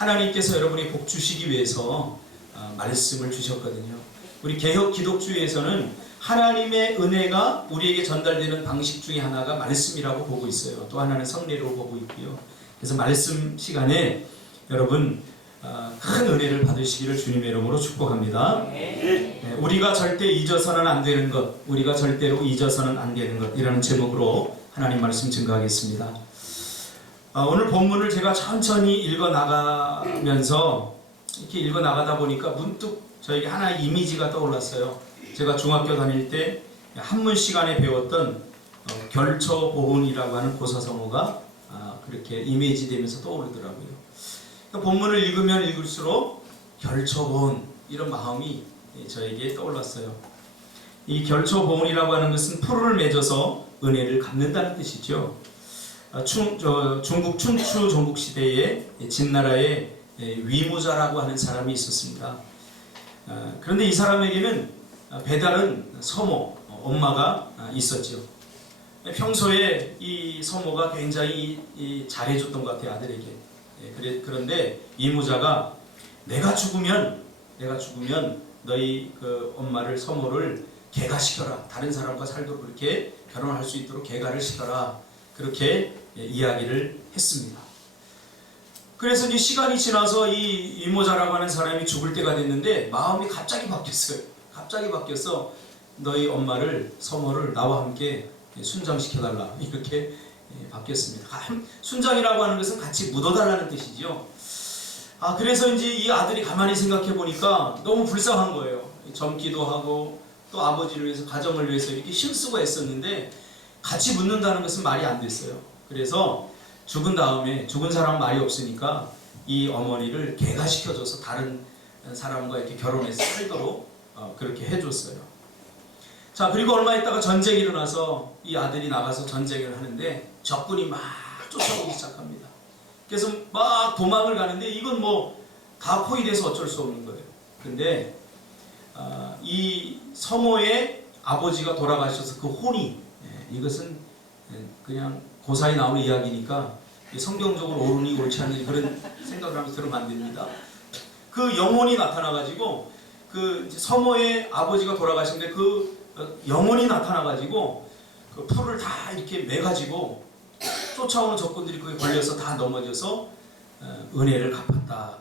하나님께서 여러분이 복 주시기 위해서 말씀을 주셨거든요. 우리 개혁 기독주의에서는 하나님의 은혜가 우리에게 전달되는 방식 중에 하나가 말씀이라고 보고 있어요. 또 하나는 성례로 보고 있고요. 그래서 말씀 시간에 여러분 큰 은혜를 받으시기를 주님의 이름으로 축복합니다. 네, 우리가 절대 잊어서는 안 되는 것, 우리가 절대로 잊어서는 안 되는 것, 이라는 제목으로 하나님 말씀 증거하겠습니다. 오늘 본문을 제가 천천히 읽어 나가면서 이렇게 읽어 나가다 보니까 문득 저에게 하나의 이미지가 떠올랐어요. 제가 중학교 다닐 때 한문 시간에 배웠던 결처보훈이라고 하는 고사성어가 그렇게 이미지 되면서 떠오르더라고요. 본문을 읽으면 읽을수록 결처보훈, 이런 마음이 저에게 떠올랐어요. 이 결처보훈이라고 하는 것은 풀을 맺어서 은혜를 갚는다는 뜻이죠. 중국 춘추 전국시대에 진나라의 위무자라고 하는 사람이 있었습니다. 그런데 이 사람에게는 배다른 서모, 엄마가 있었죠. 평소에 이 서모가 굉장히 잘해줬던 것 같아요, 아들에게. 그런데 위무자가 내가 죽으면 너희 그 엄마를, 서모를 개가시켜라. 다른 사람과 살도록 그렇게 결혼할 수 있도록 개가를 시켜라. 그렇게 이야기를 했습니다. 그래서 이제 시간이 지나서 이 위무자라고 하는 사람이 죽을 때가 됐는데 마음이 갑자기 바뀌었어요. 갑자기 바뀌어서 너희 엄마를, 서모를 나와 함께 순장시켜달라. 이렇게 바뀌었습니다. 순장이라고 하는 것은 같이 묻어달라는 뜻이죠. 그래서 이제 이 아들이 가만히 생각해 보니까 너무 불쌍한 거예요. 젊기도 하고 또 아버지를 위해서, 가정을 위해서 이렇게 힘쓰고 애썼는데 같이 묻는다는 것은 말이 안 됐어요. 그래서 죽은 다음에, 죽은 사람은 말이 없으니까 이 어머니를 개가시켜줘서 다른 사람과 이렇게 결혼해서 살도록 그렇게 해줬어요. 자, 그리고 얼마 있다가 전쟁이 일어나서 이 아들이 나가서 전쟁을 하는데 적군이 막 쫓아오기 시작합니다. 그래서 막 도망을 가는데 이건 뭐 다 포위돼서 어쩔 수 없는 거예요. 근데 이 서모의 아버지가 돌아가셔서 그 혼이, 이것은 그냥 고사에 나오는 이야기니까 성경적으로 옳으니 옳지 않니 그런 생각을 하면서 들으면 안 됩니다. 그 영혼이 나타나가지고 그 서모의 아버지가 돌아가신데 그 영혼이 나타나가지고 그 풀을 다 이렇게 매가지고 쫓아오는 적군들이 그에 걸려서 다 넘어져서 은혜를 갚았다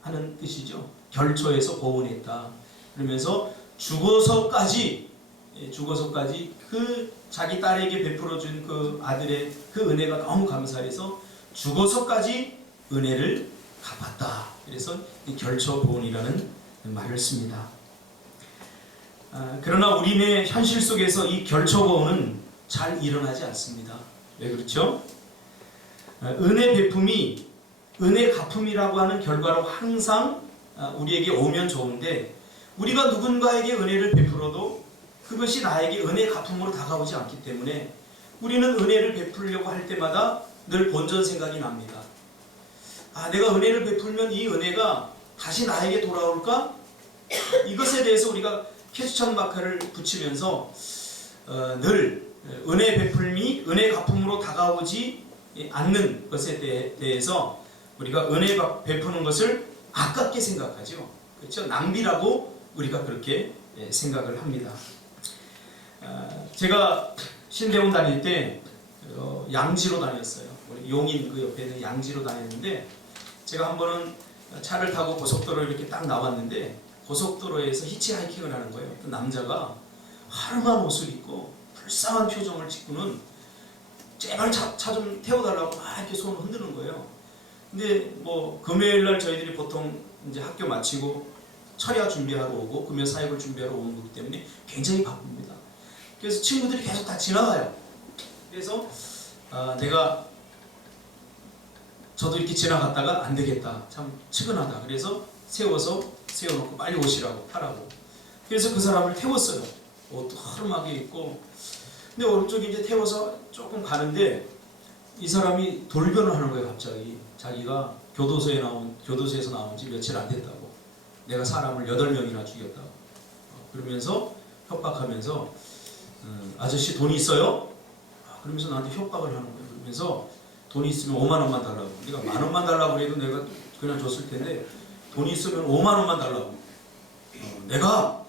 하는 뜻이죠. 결초에서 보훈했다. 그러면서 죽어서까지 그 자기 딸에게 베풀어준 그 아들의 그 은혜가 너무 감사해서 죽어서까지 은혜를 갚았다. 그래서 이 결처보훈이라는 말을 씁니다. 그러나 우리의 현실 속에서 이 결처보훈은 잘 일어나지 않습니다. 왜 그렇죠? 은혜 베품이, 은혜 갚음이라고 하는 결과로 항상 우리에게 오면 좋은데 우리가 누군가에게 은혜를 베풀어도 그것이 나에게 은혜 갚음으로 다가오지 않기 때문에 우리는 은혜를 베풀려고 할 때마다 늘 본전 생각이 납니다. 내가 은혜를 베풀면 이 은혜가 다시 나에게 돌아올까? 이것에 대해서 우리가 캐스천 마크를 붙이면서 늘 은혜 베풀미, 은혜 갚음으로 다가오지 않는 것에 대해서 우리가 은혜 베푸는 것을 아깝게 생각하죠. 그렇죠? 낭비라고 우리가 그렇게 생각을 합니다. 제가 신대원 다닐 때 양지로 다녔어요. 우리 용인 그 옆에 있는 양지로 다녔는데 제가 한 번은 차를 타고 고속도로 이렇게 딱 나왔는데 고속도로에서 히치하이킹을 하는 거예요. 그 남자가 화려한 옷을 입고 불쌍한 표정을 짓고는 제발 차 좀 태워달라고 막 이렇게 손을 흔드는 거예요. 근데 뭐 금요일날 저희들이 보통 이제 학교 마치고 철야 준비하러 오고 금요 사역을 준비하러 오는 거기 때문에 굉장히 바쁩니다. 그래서 친구들이 계속 다 지나가요. 그래서 저도 이렇게 지나갔다가 안 되겠다, 참 측은하다. 그래서 세워놓고 빨리 오시라고, 타라고. 그래서 그 사람을 태웠어요. 옷도 허름하게 입고. 근데 오른쪽에 이제 태워서 조금 가는데 이 사람이 돌변을 하는 거예요. 갑자기 자기가 교도소에서 나온 지 며칠 안 됐다고, 내가 사람을 8명이나 죽였다고 그러면서 협박하면서 아저씨 돈 있어요? 그러면서 나한테 협박을 하는 거예요. 그러면서 돈이 있으면 5만 원만 달라고. 내가 10,000원만 달라고 그래도 내가 그냥 줬을 텐데 돈이 있으면 5만 원만 달라고. 내가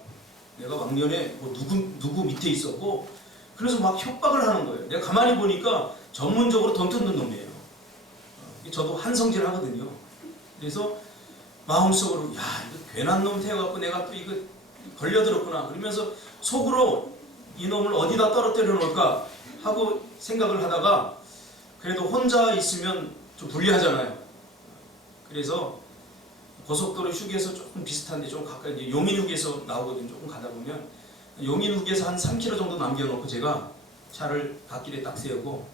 왕년에 뭐 누구 밑에 있었고 그래서 막 협박을 하는 거예요. 내가 가만히 보니까 전문적으로 돈 뜯는 놈이에요. 저도 한성질 하거든요. 그래서 마음속으로 야 이거 괜한 놈 태워갖고 내가 또 이거 걸려들었구나 그러면서 속으로 이 놈을 어디다 떨어뜨려 놓을까 하고 생각을 하다가 그래도 혼자 있으면 좀 불리하잖아요. 그래서 고속도로 휴게소 조금 비슷한데 좀 가까이 이제 용인휴게소 나오거든요. 조금 가다 보면 용인휴게소 한 3km 정도 남겨놓고 제가 차를 갓길에 딱 세우고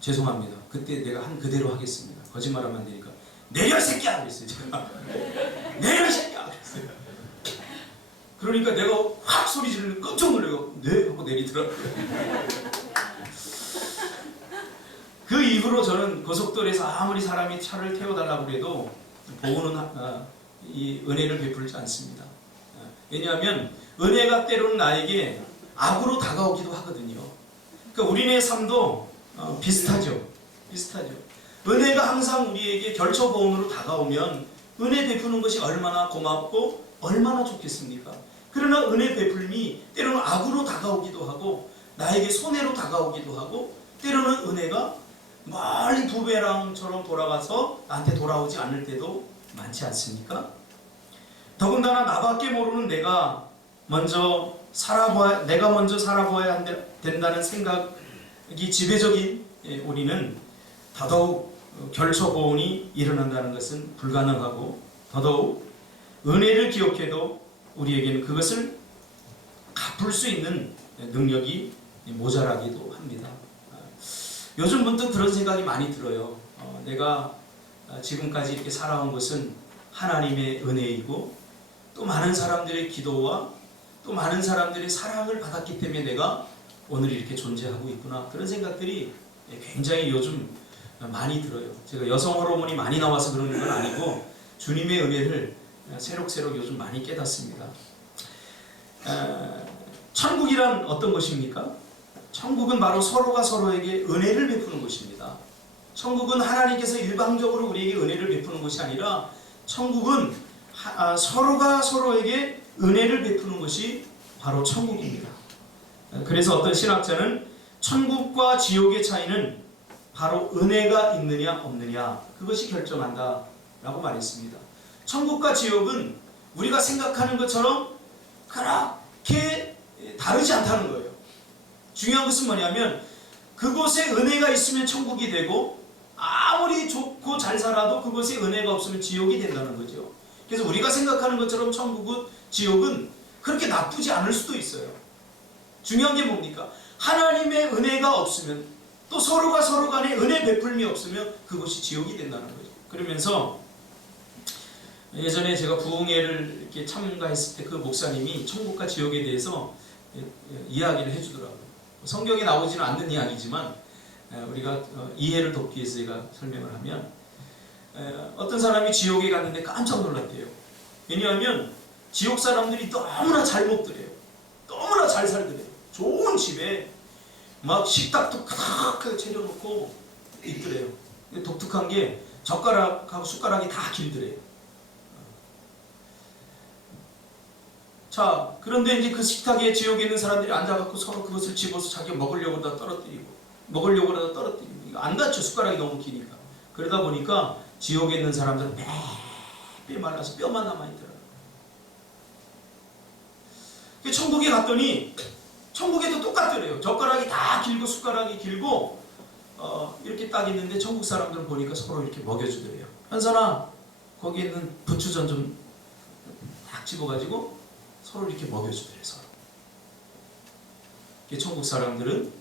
죄송합니다. 그때 내가 한 그대로 하겠습니다. 거짓말하면 안 되니까 내려 이 새끼야 그랬어요. 제가 내려 이 새끼야 그랬어요. 그러니까 내가 확 소리 지르는 깜짝 놀래고 네 하고 내리더라고요. 그 이후로 저는 고속도로에서 아무리 사람이 차를 태워달라고 해도 보호는 이 은혜를 베풀지 않습니다. 왜냐하면 은혜가 때로는 나에게 악으로 다가오기도 하거든요. 그러니까 우리네 삶도 비슷하죠. 은혜가 항상 우리에게 결처보온으로 다가오면 은혜 베푸는 것이 얼마나 고맙고 얼마나 좋겠습니까? 그러나 은혜 베풀미 때로는 악으로 다가오기도 하고 나에게 손해로 다가오기도 하고 때로는 은혜가 멀리 부메랑처럼 돌아가서 나한테 돌아오지 않을 때도 많지 않습니까? 더군다나 나밖에 모르는 내가 먼저 살아봐야 된다는 생각이 지배적인 우리는 더더욱 결처보온이 일어난다는 것은 불가능하고 더더욱 은혜를 기억해도 우리에게는 그것을 갚을 수 있는 능력이 모자라기도 합니다. 요즘 문득 그런 생각이 많이 들어요. 내가 지금까지 이렇게 살아온 것은 하나님의 은혜이고 또 많은 사람들의 기도와 또 많은 사람들의 사랑을 받았기 때문에 내가 오늘 이렇게 존재하고 있구나. 그런 생각들이 굉장히 요즘 많이 들어요. 제가 여성 호르몬이 많이 나와서 그러는 건 아니고 주님의 은혜를 새록새록 요즘 많이 깨닫습니다. 천국이란 어떤 것입니까? 천국은 바로 서로가 서로에게 은혜를 베푸는 것입니다. 천국은 하나님께서 일방적으로 우리에게 은혜를 베푸는 것이 아니라 천국은 서로가 서로에게 은혜를 베푸는 것이 바로 천국입니다. 그래서 어떤 신학자는 천국과 지옥의 차이는 바로 은혜가 있느냐 없느냐 그것이 결정한다 라고 말했습니다. 천국과 지옥은 우리가 생각하는 것처럼 그렇게 다르지 않다는 거예요. 중요한 것은 뭐냐면 그곳에 은혜가 있으면 천국이 되고 아무리 좋고 잘 살아도 그곳에 은혜가 없으면 지옥이 된다는 거죠. 그래서 우리가 생각하는 것처럼 천국은 지옥은 그렇게 나쁘지 않을 수도 있어요. 중요한 게 뭡니까? 하나님의 은혜가 없으면 또 서로가 서로 간에 은혜 베풀미 없으면 그것이 지옥이 된다는 거죠. 그러면서 예전에 제가 부흥회를 이렇게 참가했을 때 그 목사님이 천국과 지옥에 대해서 이야기를 해주더라고요. 성경에 나오지는 않는 이야기지만 우리가 이해를 돕기 위해서 제가 설명을 하면 어떤 사람이 지옥에 갔는데 깜짝 놀랐대요. 왜냐하면 지옥 사람들이 너무나 잘 먹더래요. 너무나 잘 살더래요. 좋은 집에 막 식탁도 크게 차려놓고 있더래요. 근데 독특한 게 젓가락하고 숟가락이 다 길더래요. 자, 그런데 이제 그 식탁에 지옥에 있는 사람들이 앉아갖고 서로 그것을 집어서 자기가 먹으려고 다 떨어뜨리고 이거 안 닿죠. 숟가락이 너무 기니까. 그러다 보니까 지옥에 있는 사람들은 뼈 말라서 뼈만 남아있더라고요. 천국에 갔더니 천국에도 똑같더래요. 젓가락이 다 길고 숟가락이 길고 이렇게 딱 있는데 천국 사람들은 보니까 서로 이렇게 먹여주더래요. 현선아 거기 있는 부추전 좀 딱 집어가지고 서로 이렇게 먹여주더래요. 서로. 천국 사람들은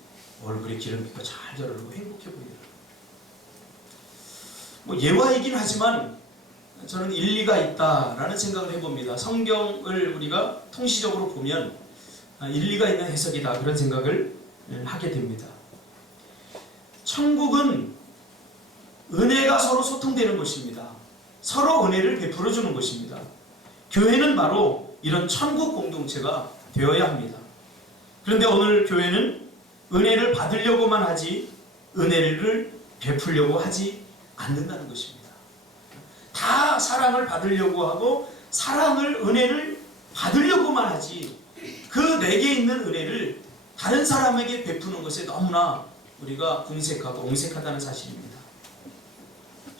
얼굴에 기름기가 잘 자라고 행복해 보이더라고요. 뭐 예화이긴 하지만 저는 일리가 있다라는 생각을 해봅니다. 성경을 우리가 통시적으로 보면 일리가 있는 해석이다 그런 생각을 하게 됩니다. 천국은 은혜가 서로 소통되는 것입니다. 서로 은혜를 베풀어 주는 것입니다. 교회는 바로 이런 천국 공동체가 되어야 합니다. 그런데 오늘 교회는 은혜를 받으려고만 하지 은혜를 베풀려고 하지 않는다는 것입니다. 다 사랑을 받으려고 하고 사랑을, 은혜를 받으려고만 하지 그 내게 있는 은혜를 다른 사람에게 베푸는 것에 너무나 우리가 궁색하고 옹색하다는 사실입니다.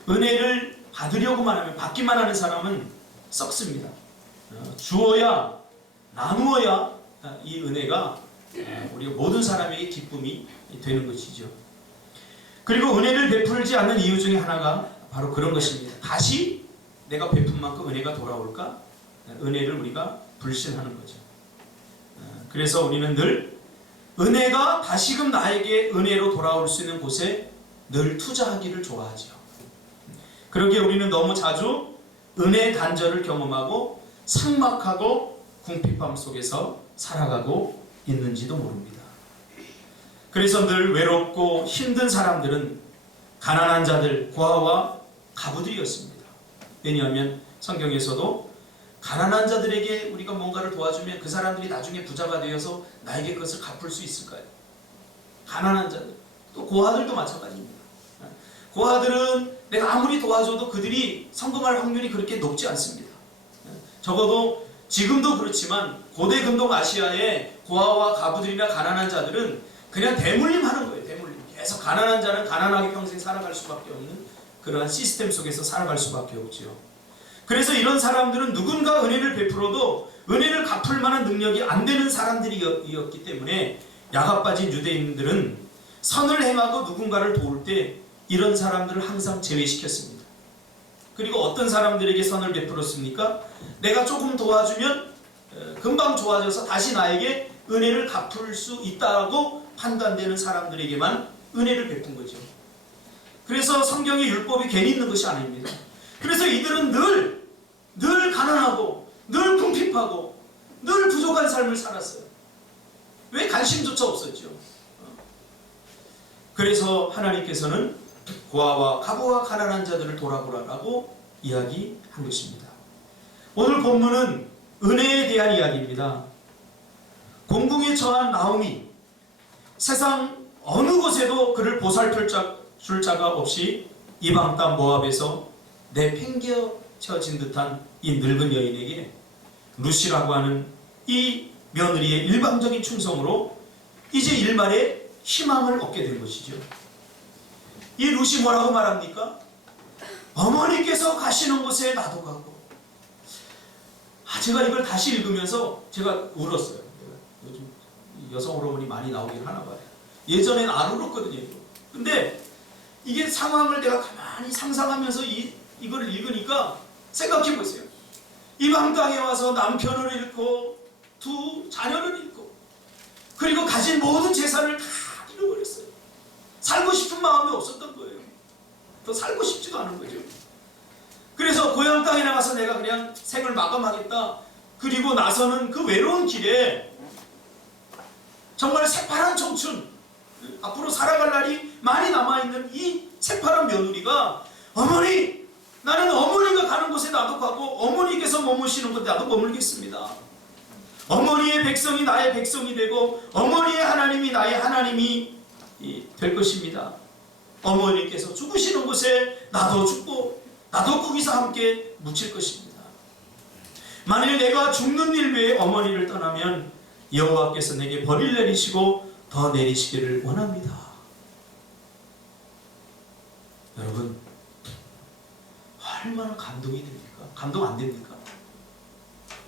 은혜를 받으려고만 하면, 받기만 하는 사람은 썩습니다. 주어야, 나누어야 이 은혜가 우리 모든 사람에게 기쁨이 되는 것이죠. 그리고 은혜를 베풀지 않는 이유 중에 하나가 바로 그런 것입니다. 다시 내가 베푼 만큼 은혜가 돌아올까? 은혜를 우리가 불신하는 거죠. 그래서 우리는 늘 은혜가 다시금 나에게 은혜로 돌아올 수 있는 곳에 늘 투자하기를 좋아하죠. 그러기에 우리는 너무 자주 은혜의 단절을 경험하고 삭막하고 궁핍함 속에서 살아가고 있는지도 모릅니다. 그래서 늘 외롭고 힘든 사람들은 가난한 자들, 고아와 가부들이었습니다. 왜냐하면 성경에서도 가난한 자들에게 우리가 뭔가를 도와주면 그 사람들이 나중에 부자가 되어서 나에게 그것을 갚을 수 있을까요? 가난한 자들, 또 고아들도 마찬가지입니다. 고아들은 내가 아무리 도와줘도 그들이 성공할 확률이 그렇게 높지 않습니다. 적어도 지금도 그렇지만 고대 근동 아시아의 고아와 가부들이나 가난한 자들은 그냥 대물림 하는 거예요. 대물림. 계속 가난한 자는 가난하게 평생 살아갈 수밖에 없는 그러한 시스템 속에서 살아갈 수밖에 없죠. 그래서 이런 사람들은 누군가 은혜를 베풀어도 은혜를 갚을 만한 능력이 안 되는 사람들이었기 때문에 야가 빠진 유대인들은 선을 행하고 누군가를 도울 때 이런 사람들을 항상 제외시켰습니다. 그리고 어떤 사람들에게 선을 베풀었습니까? 내가 조금 도와주면 금방 좋아져서 다시 나에게 은혜를 갚을 수 있다고 판단되는 사람들에게만 은혜를 베푼 거죠. 그래서 성경의 율법이 괜히 있는 것이 아닙니다. 그래서 이들은 늘 가난하고 늘 궁핍하고 늘 부족한 삶을 살았어요. 왜 관심조차 없었죠. 그래서 하나님께서는 고아와 가부와 가난한 자들을 돌아보라라고 이야기한 것입니다. 오늘 본문은 은혜에 대한 이야기입니다. 공궁에 처한 나오미, 세상 어느 곳에도 그를 보살필 줄 자가 없이 이방 땅 모압에서 내팽개쳐진 듯한 이 늙은 여인에게 루시라고 하는 이 며느리의 일방적인 충성으로 이제 일말의 희망을 얻게 된 것이죠. 이 루시 뭐라고 말합니까? 어머니께서 가시는 곳에 나도 가고. 제가 이걸 다시 읽으면서 제가 울었어요. 요즘 여성 호르몬이 많이 나오긴 하나 봐요. 예전엔 안 울었거든요. 근데 이게 상황을 내가 가만히 상상하면서 이걸 읽으니까 생각해 보세요. 이방 땅에 와서 남편을 잃고 두 자녀를 잃고 그리고 가진 모든 재산을 다 잃어버렸어요. 살고 싶은 마음이 없었던 거예요. 더 살고 싶지도 않은 거죠. 그래서 고향 땅에 나가서 내가 그냥 생을 마감하겠다. 그리고 나서는 그 외로운 길에 정말 새파란 청춘, 앞으로 살아갈 날이 많이 남아있는 이 새파란 며느리가 어머니, 나는 어머니가 가는 곳에 나도 가고 어머니께서 머무시는 곳에 나도 머물겠습니다. 어머니의 백성이 나의 백성이 되고 어머니의 하나님이 나의 하나님이 될 것입니다. 어머니께서 죽으시는 곳에 나도 죽고 나도 거기서 함께 묻힐 것입니다. 만일 내가 죽는 일 외에 어머니를 떠나면 여호와께서 내게 벌을 내리시고 더 내리시기를 원합니다. 여러분, 얼마나 감동이 됩니까? 감동 안 됩니까?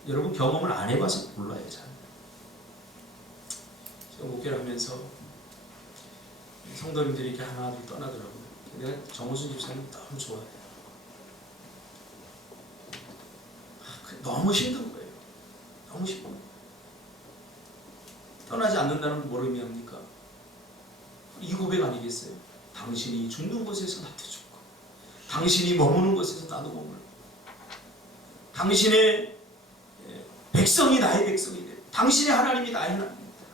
여러분 경험을 안 해봐서 몰라요. 잘. 제가 목회를 하면서 성도님들이 이렇게 하나 둘 떠나더라고요. 내가 정호순 집사님 너무 좋아해요. 너무 힘든 거예요. 너무 힘든 거예요. 떠나지 않는다는 뭘 의미합니까? 이 고백 아니겠어요? 당신이 죽는 곳에서 나도 죽고 당신이 머무는 곳에서 나도 머물고 당신의 백성이 나의 백성이 되고 당신의 하나님이 나의 하나님입니다.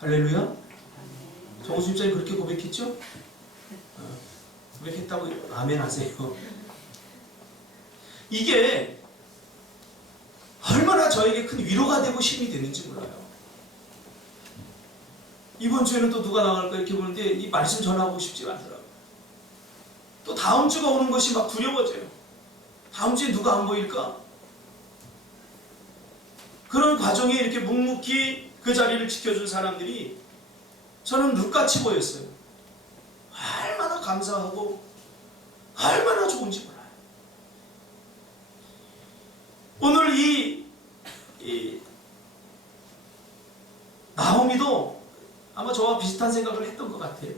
할렐루야. 정우수 집사님 그렇게 고백했죠? 고백했다고 아멘 하세요. 이게 얼마나 저에게 큰 위로가 되고 힘이 되는지 몰라요. 이번 주에는 또 누가 나갈까 이렇게 보는데 이 말씀 전하고 싶지가 않더라고요. 또 다음 주가 오는 것이 막 두려워져요. 다음 주에 누가 안 보일까? 그런 과정에 이렇게 묵묵히 그 자리를 지켜준 사람들이 저는 룩같이 보였어요. 얼마나 감사하고 얼마나 좋은지 몰라요. 오늘 이 나오미도 아마 저와 비슷한 생각을 했던 것 같아요.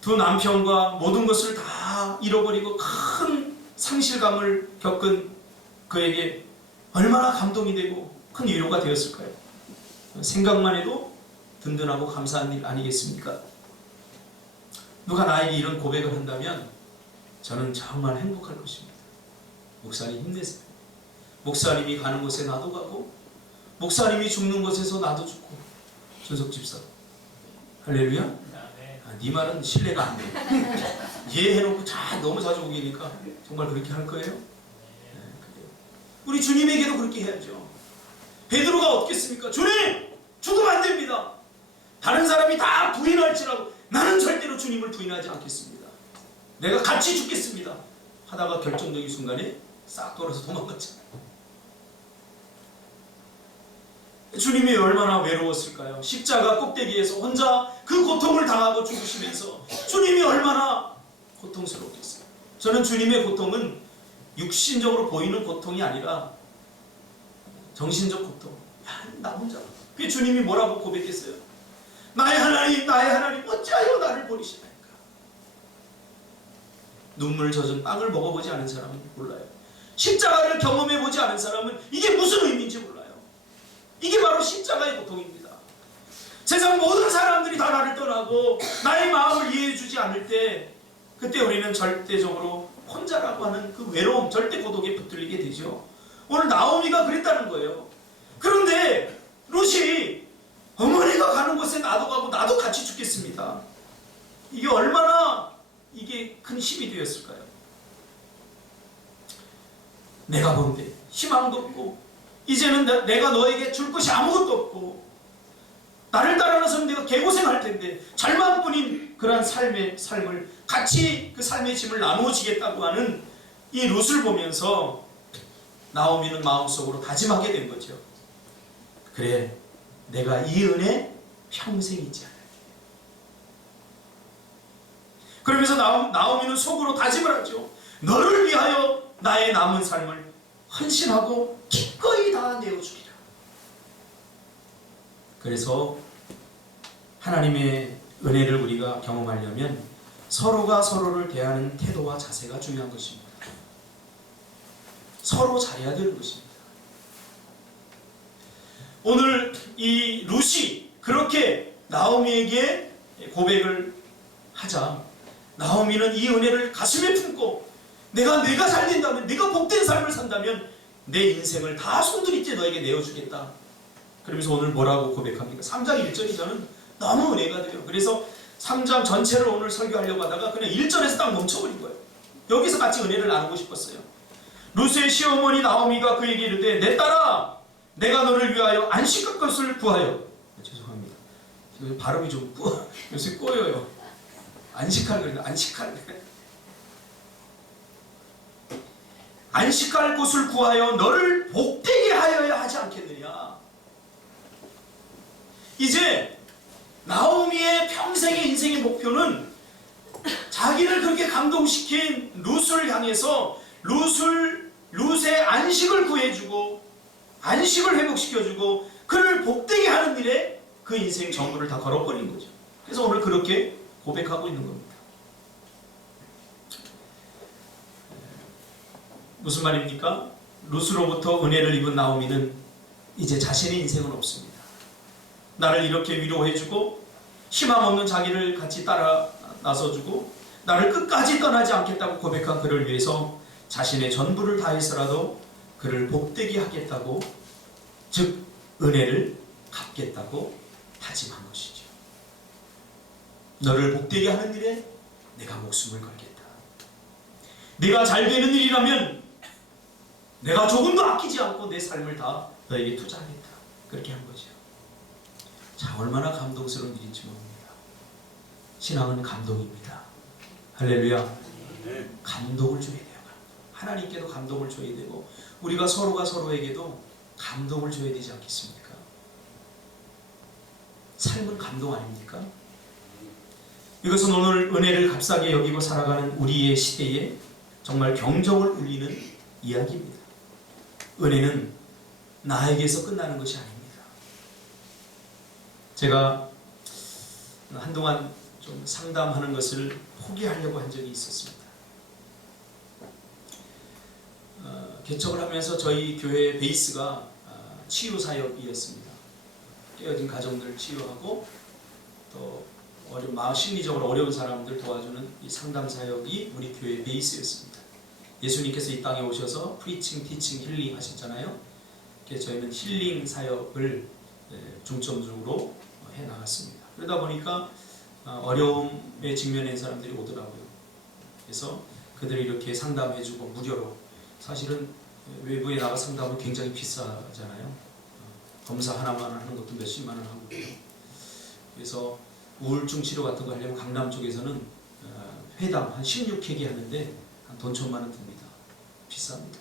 두 남편과 모든 것을 다 잃어버리고 큰 상실감을 겪은 그에게 얼마나 감동이 되고 큰 위로가 되었을까요? 생각만 해도 든든하고 감사한 일 아니겠습니까? 누가 나에게 이런 고백을 한다면 저는 정말 행복할 것입니다. 목사님 힘내세요. 목사님이 가는 곳에 나도 가고 목사님이 죽는 곳에서 나도 죽고. 준석 집사 할렐루야? 네 말은 신뢰가 안 돼. 이해해놓고 너무 자주 보기니까 정말 그렇게 할 거예요? 네, 우리 주님에게도 그렇게 해야죠. 베드로가 어떻겠습니까? 주님! 죽으면 안 됩니다. 다른 사람이 다 부인할지라도 나는 절대로 주님을 부인하지 않겠습니다. 내가 같이 죽겠습니다. 하다가 결정적인 순간에 싹 돌아서 도망갔잖아요. 주님이 얼마나 외로웠을까요? 십자가 꼭대기에서 혼자 그 고통을 당하고 죽으시면서 주님이 얼마나 고통스러웠겠어요. 저는 주님의 고통은 육신적으로 보이는 고통이 아니라 정신적 고통. 나 혼자. 그 주님이 뭐라고 고백했어요? 나의 하나님 어찌하여 나를 버리시나이까. 눈물 젖은 빵을 먹어보지 않은 사람은 몰라요. 십자가를 경험해보지 않은 사람은 이게 무슨 의미인지 몰라요. 이게 바로 십자가의 고통입니다. 세상 모든 사람들이 다 나를 떠나고 나의 마음을 이해해주지 않을 때 그때 우리는 절대적으로 혼자라고 하는 그 외로움, 절대 고독에 붙들리게 되죠. 오늘 나오미가 그랬다는 거예요. 그런데 룻이 어머니가 가는 곳에 나도 가고 나도 같이 죽겠습니다. 이게 얼마나 큰 힘이 되었을까요? 내가 본데 희망도 없고 이제는 내가 너에게 줄 것이 아무것도 없고 나를 따라서는 내가 개고생할 텐데 절망뿐인 그러한 삶을 같이 그 삶의 짐을 나누어지겠다고 하는 이 룻을 보면서 나오미는 마음속으로 다짐하게 된 거죠. 그래, 내가 이 은혜 평생 잊지 않을게. 그러면서 나오미는 속으로 다짐을 하죠. 너를 위하여 나의 남은 삶을 헌신하고 기꺼이 다 내어주리라. 그래서 하나님의 은혜를 우리가 경험하려면 서로가 서로를 대하는 태도와 자세가 중요한 것입니다. 서로 잘해야 되는 것입니다. 오늘 이 룻이 그렇게 나오미에게 고백을 하자 나오미는 이 은혜를 가슴에 품고 내가 잘 된다면, 내가 복된 삶을 산다면 내 인생을 다 손들이째 너에게 내어주겠다. 그러면서 오늘 뭐라고 고백합니까? 3장 1절이 저는 너무 은혜가 돼요. 그래서 3장 전체를 오늘 설교하려고 하다가 그냥 1절에서 딱 멈춰버린 거예요. 여기서 같이 은혜를 나누고 싶었어요. 룻의 시어머니 나오미가 그에게 이르되 내 딸아 내가 너를 위하여 안식할 것을 구하여. 죄송합니다. 발음이 좀 요새 꼬여요. 안식할 그랬나? 안식할 곳을 구하여 너를 복되게 하여야 하지 않겠느냐. 이제 나오미의 평생의 인생의 목표는 자기를 그렇게 감동시킨 룻을 향해서 룻의 안식을 구해주고 안식을 회복시켜주고 그를 복되게 하는 일에 그 인생 전부를 다 걸어버린 거죠. 그래서 오늘 그렇게 고백하고 있는 겁니다. 무슨 말입니까? 룻으로부터 은혜를 입은 나오미는 이제 자신의 인생은 없습니다. 나를 이렇게 위로해주고 희망 없는 자기를 같이 따라 나서주고 나를 끝까지 떠나지 않겠다고 고백한 그를 위해서 자신의 전부를 다해서라도 그를 복되게 하겠다고, 즉 은혜를 갚겠다고 다짐한 것이죠. 너를 복되게 하는 일에 내가 목숨을 걸겠다. 네가 잘 되는 일이라면 내가 조금도 아끼지 않고 내 삶을 다 너에게 투자하겠다. 그렇게 한 거죠. 자, 얼마나 감동스러운 일인지 모릅니다. 신앙은 감동입니다. 할렐루야. 감동을 줘야 돼요. 하나님께도 감동을 줘야 되고 우리가 서로가 서로에게도 감동을 줘야 되지 않겠습니까? 삶은 감동 아닙니까? 이것은 오늘 은혜를 값싸게 여기고 살아가는 우리의 시대에 정말 경종을 울리는 이야기입니다. 은혜는 나에게서 끝나는 것이 아닙니다. 제가 한동안 좀 상담하는 것을 포기하려고 한 적이 있었습니다. 개척을 하면서 저희 교회 베이스가 치유 사역이었습니다. 깨어진 가정들을 치유하고 또 심리적으로 어려운 사람들 도와주는 이 상담 사역이 우리 교회 베이스였습니다. 예수님께서 이 땅에 오셔서 프리칭, 티칭, 힐링 하셨잖아요. 그래서 저희는 힐링 사역을 중점적으로 해나갔습니다. 그러다 보니까 어려움에 직면한 사람들이 오더라고요. 그래서 그들이 이렇게 상담해주고 무료로, 사실은 외부에 나가 상담은 굉장히 비싸잖아요. 검사 하나만 하는 것도 몇십만 원 하고. 그래서 우울증 치료 같은 거 하려면 강남 쪽에서는 회당 한 16회기 하는데 한 돈 1,000만 원 듭니다. 비쌉니다.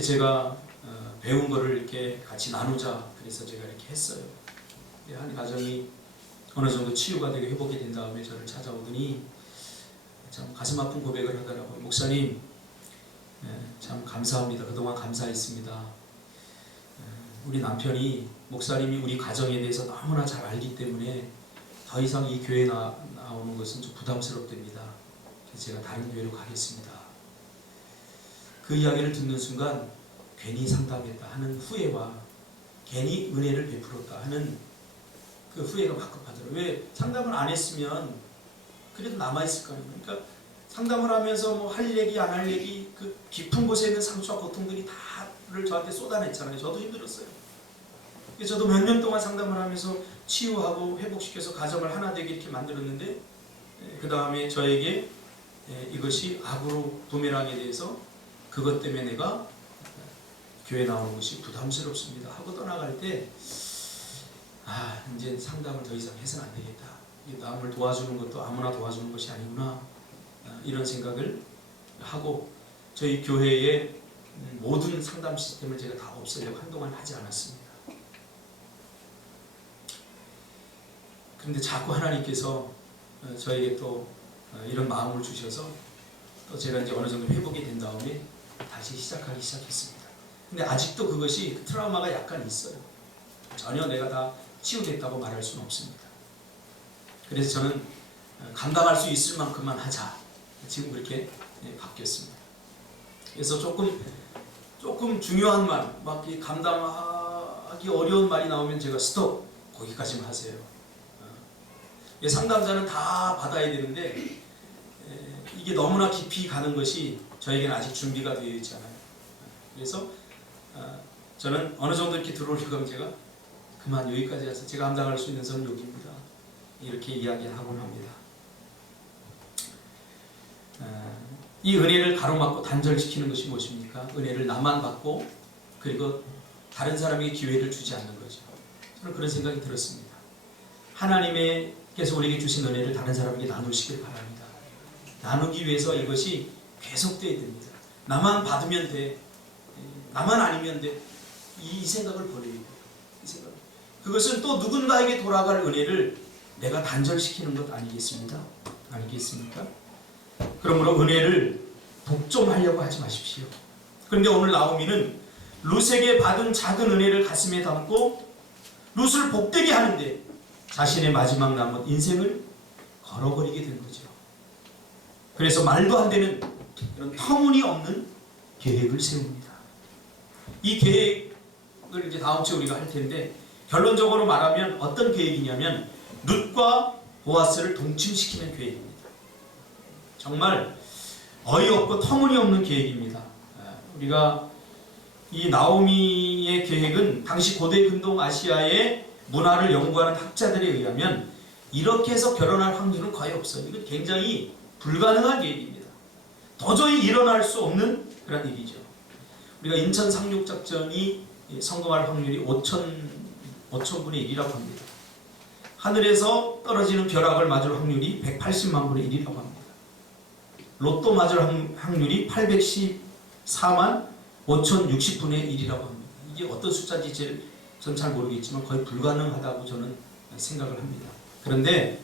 제가 배운 거를 이렇게 같이 나누자, 그래서 제가 이렇게 했어요. 한 가정이 어느 정도 치유가 되고 회복이 된 다음에 저를 찾아오더니 참 가슴 아픈 고백을 하더라고요. 목사님, 참 감사합니다. 그동안 감사했습니다. 우리 남편이 목사님이 우리 가정에 대해서 너무나 잘 알기 때문에 더 이상 이 교회에 나오는 것은 좀 부담스럽답니다. 그래서 제가 다른 교회로 가겠습니다. 그 이야기를 듣는 순간 괜히 상담했다 하는 후회와 괜히 은혜를 베풀었다 하는 그 후회가 막급하더라고요. 왜 상담을 안 했으면 그래도 남아있을 거 아니에요. 그러니까 상담을 하면서 뭐 할 얘기 안 할 얘기, 그 깊은 곳에 있는 상처와 고통들이 다를 저한테 쏟아냈잖아요. 저도 힘들었어요. 저도 몇 년 동안 상담을 하면서 치유하고 회복시켜서 가정을 하나 되게 이렇게 만들었는데, 그 다음에 저에게 이것이 악으로 부메랑에 대해서 그것 때문에 내가 교회 나오는 것이 부담스럽습니다 하고 떠나갈 때, 이제 상담을 더 이상 해서는 안 되겠다. 남을 도와주는 것도 아무나 도와주는 것이 아니구나. 이런 생각을 하고 저희 교회의 모든 상담 시스템을 제가 다 없애려고 한동안 하지 않았습니다. 그런데 자꾸 하나님께서 저에게 또 이런 마음을 주셔서 또 제가 이제 어느 정도 회복이 된 다음에 다시 시작하기 시작했습니다. 근데 아직도 그것이 트라우마가 약간 있어요. 전혀 내가 다 치유됐다고 말할 수는 없습니다. 그래서 저는 감당할 수 있을 만큼만 하자. 지금 그렇게 바뀌었습니다. 그래서 조금 중요한 말, 막 감당하기 어려운 말이 나오면 제가 스톱, 거기까지만 하세요. 상담자는 다 받아야 되는데 이게 너무나 깊이 가는 것이 저에게는 아직 준비가 되어 있지 않아요. 그래서 저는 어느 정도 이렇게 들어오려고 하면 제가 그만 여기까지 해서 제가 감당할 수 있는 선은 여기입니다. 이렇게 이야기하곤 합니다. 이 은혜를 가로막고 단절시키는 것이 무엇입니까? 은혜를 나만 받고 그리고 다른 사람에게 기회를 주지 않는 거죠. 저는 그런 생각이 들었습니다. 하나님께서 우리에게 주신 은혜를 다른 사람에게 나누시길 바랍니다. 나누기 위해서 이것이 계속돼야 됩니다. 나만 받으면 돼. 나만 아니면 돼. 이 생각을 버려야 돼요. 이 생각. 그것은 또 누군가에게 돌아갈 은혜를 내가 단절시키는 것 아니겠습니까? 그러므로 은혜를 독점하려고 하지 마십시오. 그런데 오늘 나오미는 룻에게 받은 작은 은혜를 가슴에 담고 룻을 복되게 하는데 자신의 마지막 남은 인생을 걸어버리게 된 거죠. 그래서 말도 안 되는 이런 터무니없는 계획을 세웁니다. 이 계획을 이제 다음 주에 우리가 할 텐데, 결론적으로 말하면 어떤 계획이냐면 룻과 보아스를 동침시키는 계획입니다. 정말 어이없고 터무니없는 계획입니다. 우리가 이 나오미의 계획은 당시 고대 근동 아시아의 문화를 연구하는 학자들에 의하면 이렇게 해서 결혼할 확률은 거의 없어요. 이건 굉장히 불가능한 계획입니다. 도저히 일어날 수 없는 그런 일이죠. 우리가 인천 상륙작전이 성공할 확률이 5,000 5천분의 1이라고 합니다. 하늘에서 떨어지는 벼락을 맞을 확률이 180만 분의 1이라고 합니다. 로또 맞을 확률이 814만 5060분의 1이라고 합니다. 이게 어떤 숫자인지 전 잘 모르겠지만 거의 불가능하다고 저는 생각을 합니다. 그런데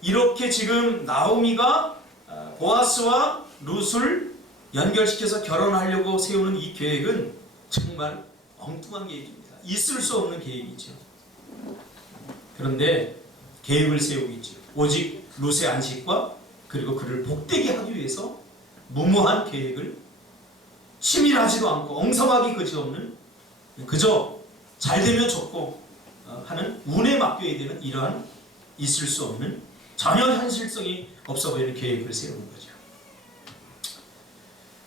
이렇게 지금 나오미가 보아스와 룻을 연결시켜서 결혼하려고 세우는 이 계획은 정말 엉뚱한 계획입니다. 있을 수 없는 계획이죠. 그런데 계획을 세우고 있죠. 오직 룻의 안식과 그리고 그를 복되게 하기 위해서 무모한 계획을 치밀하지도 않고 엉성하기 그지없는 그저 잘되면 좋고 하는 운에 맡겨야 되는 이러한 있을 수 없는 전혀 현실성이 없어 보이는 계획을 세우는 거죠.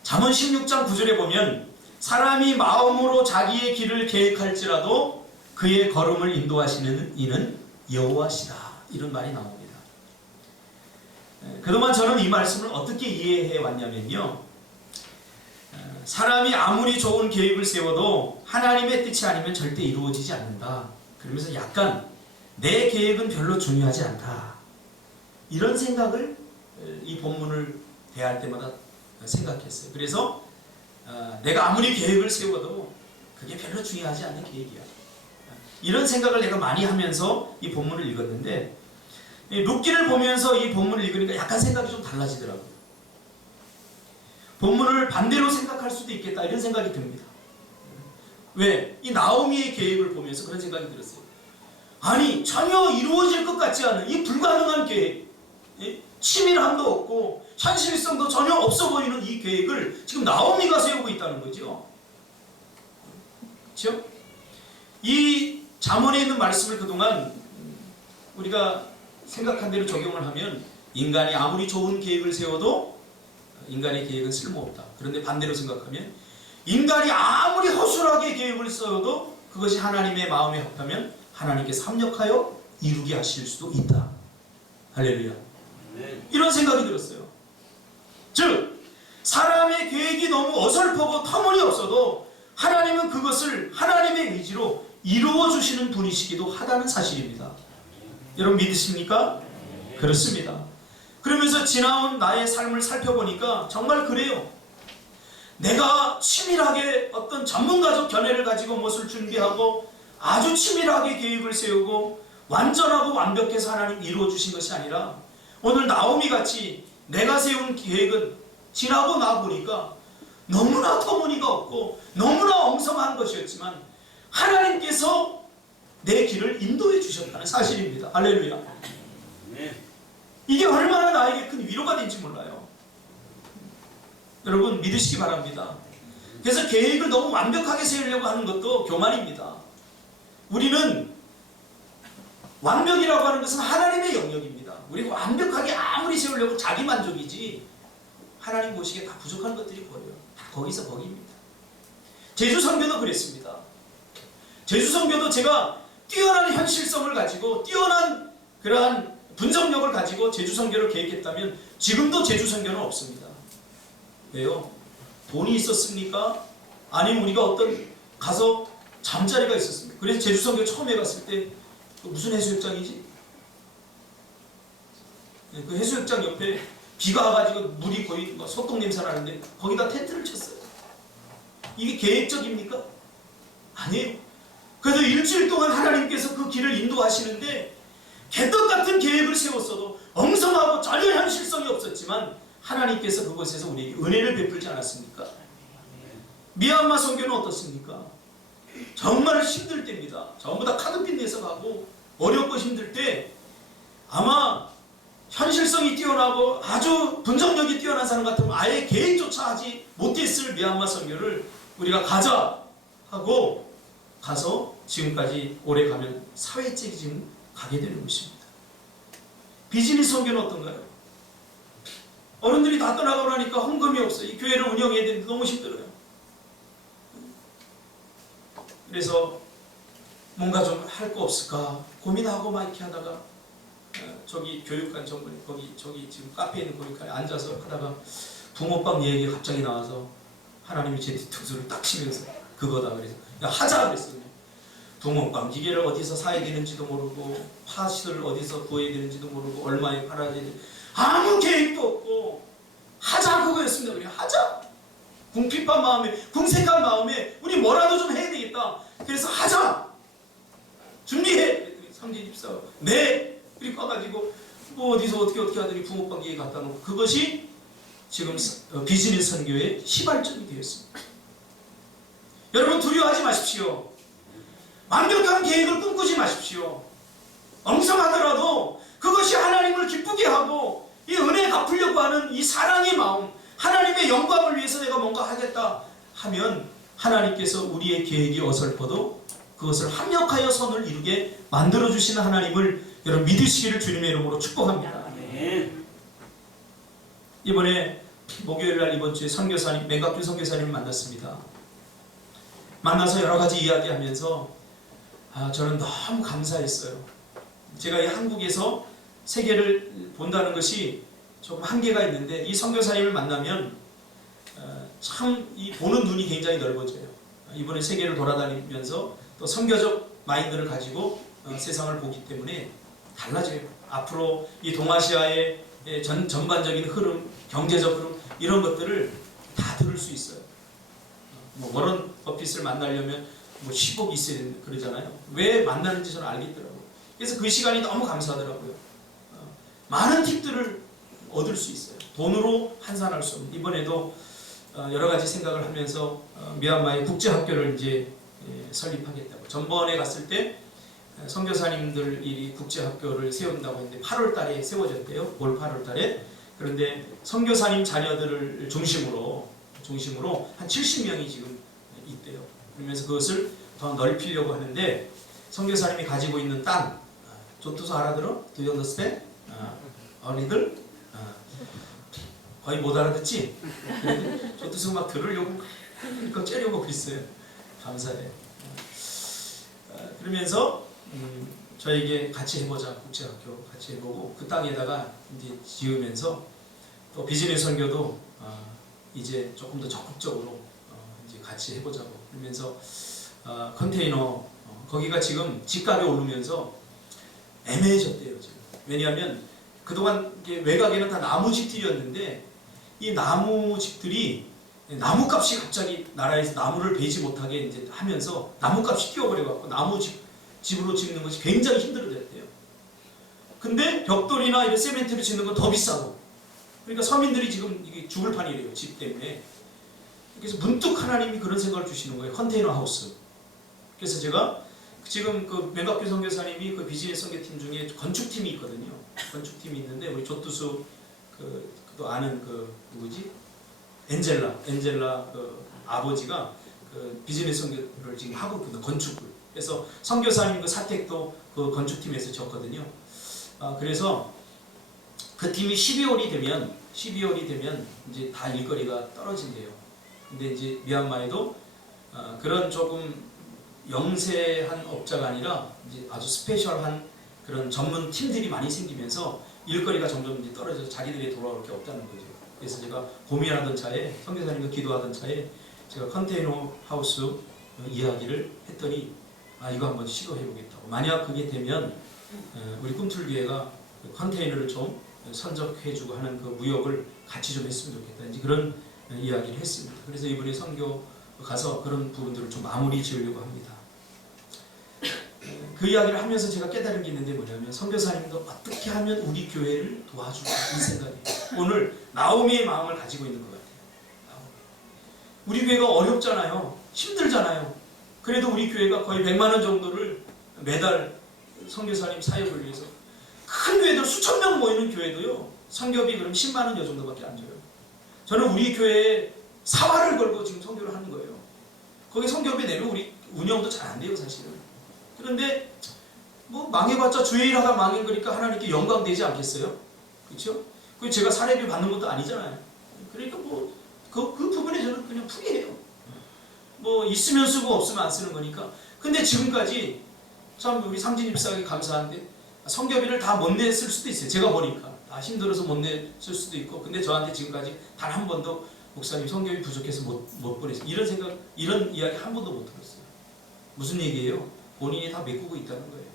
잠언 16장 9절에 보면 사람이 마음으로 자기의 길을 계획할지라도 그의 걸음을 인도하시는 이는 여호와시다. 이런 말이 나옵니다. 그동안 저는 이 말씀을 어떻게 이해해 왔냐면요. 사람이 아무리 좋은 계획을 세워도 하나님의 뜻이 아니면 절대 이루어지지 않는다. 그러면서 약간 내 계획은 별로 중요하지 않다. 이런 생각을 이 본문을 대할 때마다 생각했어요. 그래서 내가 아무리 계획을 세워도 그게 별로 중요하지 않은 계획이야. 이런 생각을 내가 많이 하면서 이 본문을 읽었는데 룻기를 보면서 이 본문을 읽으니까 약간 생각이 좀 달라지더라고요. 본문을 반대로 생각할 수도 있겠다 이런 생각이 듭니다. 왜? 이 나오미의 계획을 보면서 그런 생각이 들었어요. 아니 전혀 이루어질 것 같지 않은 이 불가능한 계획, 치밀함도 없고 현실성도 전혀 없어 보이는 이 계획을 지금 나오미가 세우고 있다는 거죠. 그렇죠? 이 잠언에 있는 말씀을 그동안 우리가 생각한 대로 적용을 하면 인간이 아무리 좋은 계획을 세워도 인간의 계획은 쓸모없다. 그런데 반대로 생각하면 인간이 아무리 허술하게 계획을 세워도 그것이 하나님의 마음에 합하면 하나님께서 합력하여 이루게 하실 수도 있다. 할렐루야. 이런 생각이 들었어요. 즉 사람의 계획이 너무 어설프고 터무니없어도 하나님은 그것을 하나님의 의지로 이루어 주시는 분이시기도 하다는 사실입니다. 여러분 믿으십니까? 그렇습니다. 그러면서 지나온 나의 삶을 살펴보니까 정말 그래요. 내가 치밀하게 어떤 전문가적 견해를 가지고 무엇을 준비하고 아주 치밀하게 계획을 세우고 완전하고 완벽해서 하나님 이루어 주신 것이 아니라 오늘 나오미 같이 내가 세운 계획은 지나고 나보니까 너무나 터무니가 없고 너무나 엉성한 것이었지만 하나님께서 내 길을 인도해 주셨다는 사실입니다. 할렐루야. 이게 얼마나 나에게 큰 위로가 된지 몰라요. 여러분 믿으시기 바랍니다. 그래서 계획을 너무 완벽하게 세우려고 하는 것도 교만입니다. 우리는 완벽이라고 하는 것은 하나님의 영역입니다. 우리가 완벽하게 아무리 세우려고 자기 만족이지 하나님 보시기에 다 부족한 것들이 보여요. 다 거기서 거기입니다. 제주 선교도 그랬습니다. 제주 선교도 제가 뛰어난 현실성을 가지고 뛰어난 그러한 분석력을 가지고 제주 선교를 계획했다면 지금도 제주 선교는 없습니다. 왜요? 돈이 있었습니까? 아니면 우리가 어떤 가서 잠자리가 있었습니까? 그래서 제주 선교 처음 해봤을 때 무슨 해수욕장이지? 그 해수욕장 옆에 비가 와가지고 물이 거의 소똥 냄새 나는데 거기다 텐트를 쳤어요. 이게 계획적입니까? 아니에요. 그래서 일주일 동안 하나님께서 그 길을 인도하시는데 개떡 같은 계획을 세웠어도 엉성하고 전혀 현실성이 없었지만 하나님께서 그곳에서 우리에게 은혜를 베풀지 않았습니까? 미얀마 선교는 어떻습니까? 정말 힘들 때입니다. 전부 다 카드빚 내서 가고 어렵고 힘들 때 아마 현실성이 뛰어나고 아주 분석력이 뛰어난 사람 같으면 아예 계획조차 하지 못했을 미얀마 선교를 우리가 가자 하고 가서 지금까지 오래 가면 사회적이 지금 가게 되는 것입니다. 비즈니스 선교는 어떤가요? 어른들이 다 떠나고 나니까 헌금이 없어요. 이 교회를 운영해야 되는데 너무 힘들어요. 그래서 뭔가 좀 할 거 없을까 고민하고 막 이렇게 하다가 저기 교육관 정문에 거기 저기 지금 카페에 있는 거기 앉아서 하다가 붕어빵 얘기가 갑자기 나와서 하나님이 제 뒤통수를 딱 치면서 그거다 그래서 야 하자 그랬어요. 붕어빵 기계를 어디서 사야 되는지도 모르고 팥을 어디서 구해야 되는지도 모르고 얼마에 팔아야 되는지 아무 계획도 없고 하자 그거였습니다. 우리 하자. 궁핍한 마음에 궁색한 마음에 우리 뭐라도 좀 해야 되겠다. 그래서 하자. 준비해. 삼진 집사가 네. 그리고 가가지고 뭐 어디서 어떻게 하더니 붕어빵 기계 갖다 놓고 그것이 지금 비즈니스 선교의 시발점이 되었습니다. 여러분 두려워하지 마십시오. 완벽한 계획을 꿈꾸지 마십시오. 엉성하더라도 그것이 하나님을 기쁘게 하고 이 은혜 갚으려고 하는 이 사랑의 마음, 하나님의 영광을 위해서 내가 뭔가 하겠다 하면 하나님께서 우리의 계획이 어설퍼도 그것을 합력하여 선을 이루게 만들어주시는 하나님을 여러분 믿으시기를 주님의 이름으로 축복합니다. 이번에 목요일날 이번 주에 선교사님, 맹각준 선교사님을 만났습니다. 만나서 여러 가지 이야기하면서 저는 너무 감사했어요. 제가 이 한국에서 세계를 본다는 것이 조금 한계가 있는데 이 선교사님을 만나면 참 이 보는 눈이 굉장히 넓어져요. 이번에 세계를 돌아다니면서 또 선교적 마인드를 가지고 세상을 보기 때문에 달라져요. 앞으로 이 동아시아의 전반적인 흐름, 경제적 흐름 이런 것들을 다 들을 수 있어요. 뭐 워런 버핏을 만나려면 뭐 10억이 있어야 된다 그러잖아요. 왜 만나는지 저는 알겠더라고요. 그래서 그 시간이 너무 감사하더라고요. 많은 팁들을 얻을 수 있어요. 돈으로 환산할 수 없는. 이번에도 여러 가지 생각을 하면서 미얀마의 국제학교를 이제 설립하겠다고. 전번에 갔을 때 선교사님들 이 국제학교를 세운다고 했는데 8월 달에 세워졌대요. 올 8월 달에. 그런데 선교사님 자녀들을 중심으로 한 70명이 지금 있대요. 그러면서 그것을 더 넓히려고 하는데 선교사님이 가지고 있는 땅, 조투수 알아들어? Do you understand? 어린이들? 거의 못 알아듣지? 조투수 막 들으려고 그러니까 째려고 그랬어요. 감사해. 그러면서 저에게 같이 해보자. 국제학교 같이 해보고 그 땅에다가 이제 지으면서 또 비즈니스 선교도 이제 조금 더 적극적으로 이제 같이 해보자고 그러면서 컨테이너 거기가 지금 집값이 오르면서 애매해졌대요. 지금. 왜냐하면 그동안 외곽에는 다 나무집들이었는데 이 나무집들이 나무값이 갑자기 나라에서 나무를 베지 못하게 이제 하면서 나무값이 뛰어버려갖고 나무집으로 짓는 것이 굉장히 힘들어졌대요. 근데 벽돌이나 이런 세멘트를 짓는 건 더 비싸고 그러니까 서민들이 지금 이게 죽을 판이래요. 집 때문에. 그래서 문득 하나님이 그런 생각을 주시는 거예요. 컨테이너 하우스. 그래서 제가 지금 그 맹각규 선교사님이 그 비즈니스 선교팀 중에 건축팀이 있거든요. 건축팀이 있는데 우리 조투수 그도 아는 그 누구지? 엔젤라 그 아버지가 그 비즈니스 선교를 지금 하고 있거든요. 건축을. 그래서 선교사님 그 사택도 그 건축팀에서 졌거든요. 그래서 그 팀이 12월이 되면 이제 다 일거리가 떨어진대요. 근데 이제 미얀마에도 그런 조금 영세한 업자가 아니라 이제 아주 스페셜한 그런 전문 팀들이 많이 생기면서 일거리가 점점 이제 떨어져서 자기들이 돌아올 게 없다는 거죠. 그래서 제가 고민하던 차에 선교사님과 기도하던 차에 제가 컨테이너 하우스 이야기를 했더니 이거 한번 시도해보겠다고. 만약 그게 되면 우리 꿈틀교회가 컨테이너를 좀 선적해주고 하는 그 무역을 같이 좀 했으면 좋겠다. 이제 그런 이야기를 했습니다. 그래서 이번에 선교 가서 그런 부분들을 좀 마무리 지으려고 합니다. 그 이야기를 하면서 제가 깨달은 게 있는데 뭐냐면 선교사님도 어떻게 하면 우리 교회를 도와줄까 이 생각이에요. 오늘 나오미의 마음을 가지고 있는 것 같아요. 우리 교회가 어렵잖아요. 힘들잖아요. 그래도 우리 교회가 거의 100만 원 정도를 매달 선교사님 사역을 위해서 큰 교회들 수천 명 모이는 교회도요. 선교비 그럼 10만 원 요 정도밖에 안 줘요. 저는 우리 교회에 사활을 걸고 지금 선교를 하는 거예요. 거기 선교비 내면 우리 운영도 잘 안 돼요, 사실은. 그런데 뭐 망해봤자 주의 일 하다 망한 거니까 하나님께 영광 되지 않겠어요? 그렇죠? 그 제가 사례비 받는 것도 아니잖아요. 그러니까 뭐 그 부분에 저는 그냥 풀이해요. 뭐 있으면 쓰고 없으면 안 쓰는 거니까. 근데 지금까지 참 우리 삼진 집사에게 감사한데 선교비를 다 못 냈을 수도 있어요. 제가 보니까 다 힘들어서 못 냈을 수도 있고. 근데 저한테 지금까지 단 한 번도 목사님 선교비 부족해서 못 보냈어요. 이런 이야기 한 번도 못 들었어요. 무슨 얘기예요? 본인이 다 메꾸고 있다는 거예요.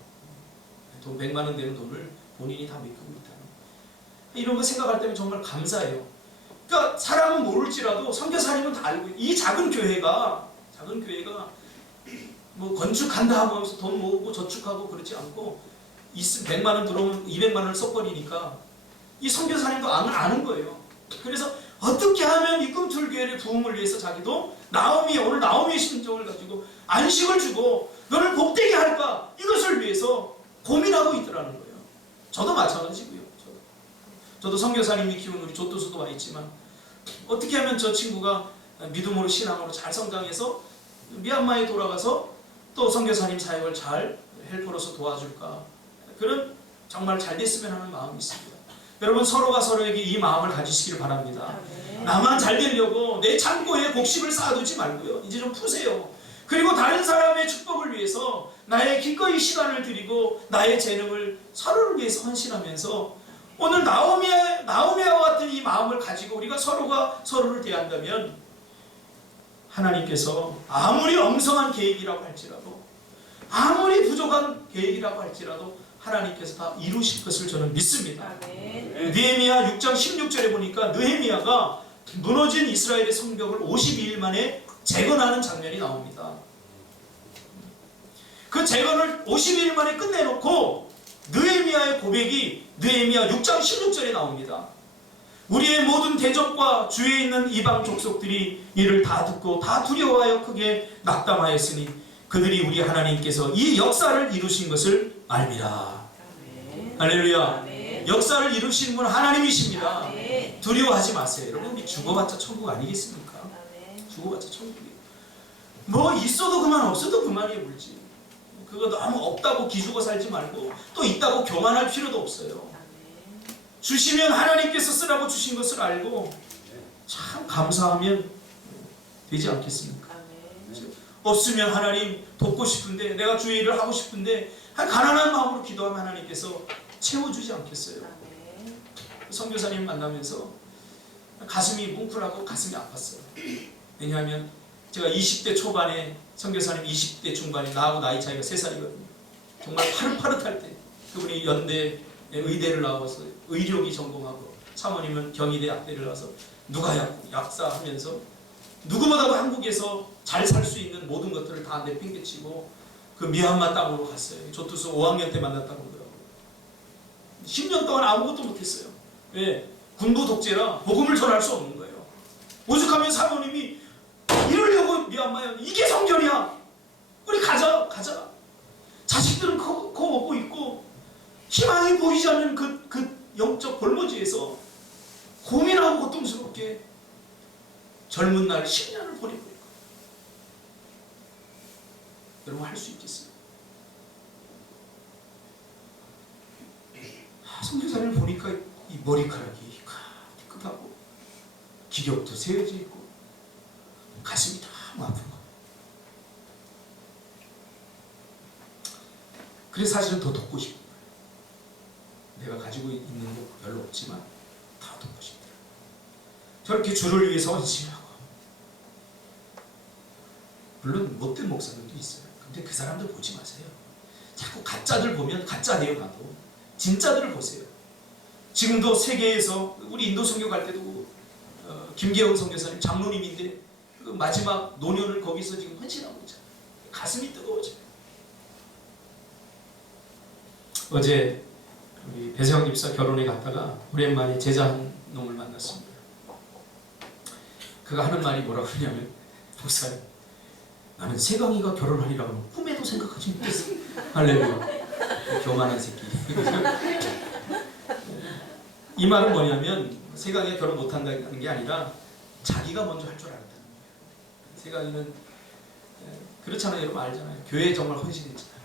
돈 100만 원 되는 돈을 본인이 다 메꾸고 있다는 거예요. 이런 거 생각할 때면 정말 감사해요. 그러니까 사람은 모를지라도 선교사님은 다 알고 이 작은 교회가 뭐 건축한다 하면서 돈 모으고 저축하고 그렇지 않고 100만 원 들어오면 200만 원을 써버리니까 이 선교사님도 아는 거예요. 그래서 어떻게 하면 이 꿈틀교회의 부흥을 위해서 자기도 오늘 나오미의 심정을 가지고 안식을 주고 너를 복되게 할까 이것을 위해서 고민하고 있더라는 거예요. 저도 마찬가지고요. 저도 선교사님이 키운 우리 조토수도 와 있지만 어떻게 하면 저 친구가 믿음으로 신앙으로 잘 성장해서 미얀마에 돌아가서 또 선교사님 사역을 잘 헬퍼로서 도와줄까 그런 정말 잘 됐으면 하는 마음이 있습니다. 여러분 서로가 서로에게 이 마음을 가지시기를 바랍니다. 나만 잘 되려고 내 창고에 곡식을 쌓아두지 말고요. 이제 좀 푸세요. 그리고 다른 사람의 축복을 위해서 나의 기꺼이 시간을 드리고 나의 재능을 서로를 위해서 헌신하면서 오늘 나오미와 같은 이 마음을 가지고 우리가 서로가 서로를 대한다면 하나님께서 아무리 엄성한 계획이라고 할지라도 아무리 부족한 계획이라고 할지라도 하나님께서 다 이루실 것을 저는 믿습니다. 느헤미야 6장 16절에 보니까 느헤미야가 무너진 이스라엘의 성벽을 52일 만에 재건하는 장면이 나옵니다. 그 재건을 52일 만에 끝내놓고 느헤미야의 고백이 느헤미야 6장 16절에 나옵니다. 우리의 모든 대적과 주위에 있는 이방 족속들이 이를 다 듣고 다 두려워하여 크게 낙담하였으니 그들이 우리 하나님께서 이 역사를 이루신 것을 알미라. 할렐루야. 아멘. 역사를 이루시는 분 하나님이십니다. 아멘. 두려워하지 마세요. 여러분 우리 죽어봤자 천국 아니겠습니까? 아멘. 죽어봤자 천국이에요. 뭐 있어도 그만 없어도 그만이에요. 물지 그거 너무 없다고 기죽어 살지 말고 또 있다고 교만할 필요도 없어요. 주시면 하나님께서 쓰라고 주신 것을 알고 참 감사하면 되지 않겠습니까? 없으면 하나님 돕고 싶은데 내가 주의 일을 하고 싶은데 가난한 마음으로 기도하면 하나님께서 채워주지 않겠어요? 선교사님 만나면서 가슴이 뭉클하고 가슴이 아팠어요. 왜냐하면 제가 20대 초반에 선교사님 20대 중반에 나하고 나이 차이가 3살이거든요. 정말 파릇파릇할 때 그분이 연대 의대를 나와서 의료기 전공하고 사모님은 경희대 약대를 나와서 누가 약사하면서 누구보다도 한국에서 잘 살 수 있는 모든 것들을 다 내팽개치고 그 미얀마 땅으로 갔어요. 조투수 5학년 때 만났다고 그러더라고요. 10년 동안 아무것도 못했어요. 왜? 군부 독재라 복음을 전할 수 없는 거예요. 오죽하면 사모님이 이러려고 미얀마에 이게 성전이야. 우리 가자. 자식들은 코 먹고 있고 희망이 보이지 않는 그 영적 골머지에서 고민하고 고통스럽게 젊은 날 10년을 보내고 있고 여러분 할 수 있겠어요? 선교사를 보니까 이 머리카락이 깨끗하고 기력도 세워져 있고 가슴이 너무 아픈 거예요. 그래서 사실은 더 돕고 싶은 거예요. 내가 가지고 있는 거 별로 없지만 다 돕고 싶더라고요. 저렇게 주를 위해서 헌신하고 물론 못된 목사들도 있어요. 근데 그 사람들 보지 마세요. 자꾸 가짜들 보면 가짜네요. 나도 진짜들을 보세요. 지금도 세계에서 우리 인도 선교 갈 때도 김계원 선교사님 장로님인데 그 마지막 노년을 거기서 지금 헌신하고 있잖아요. 가슴이 뜨거워져요. 어제 우리 배세영 집사 결혼에 갔다가 오랜만에 제자 한 놈을 만났습니다. 그가 하는 말이 뭐라고 하냐면 목사님 나는 세강이가 결혼하리라고 꿈에도 생각하지 못했어. 할렐루야. 교만한 새끼. 이 말은 뭐냐면 세강이가 결혼 못한다는 게 아니라 자기가 먼저 할 줄 알았다는 거예요. 세강이는 그렇잖아요. 여러분 알잖아요. 교회에 정말 헌신했잖아요.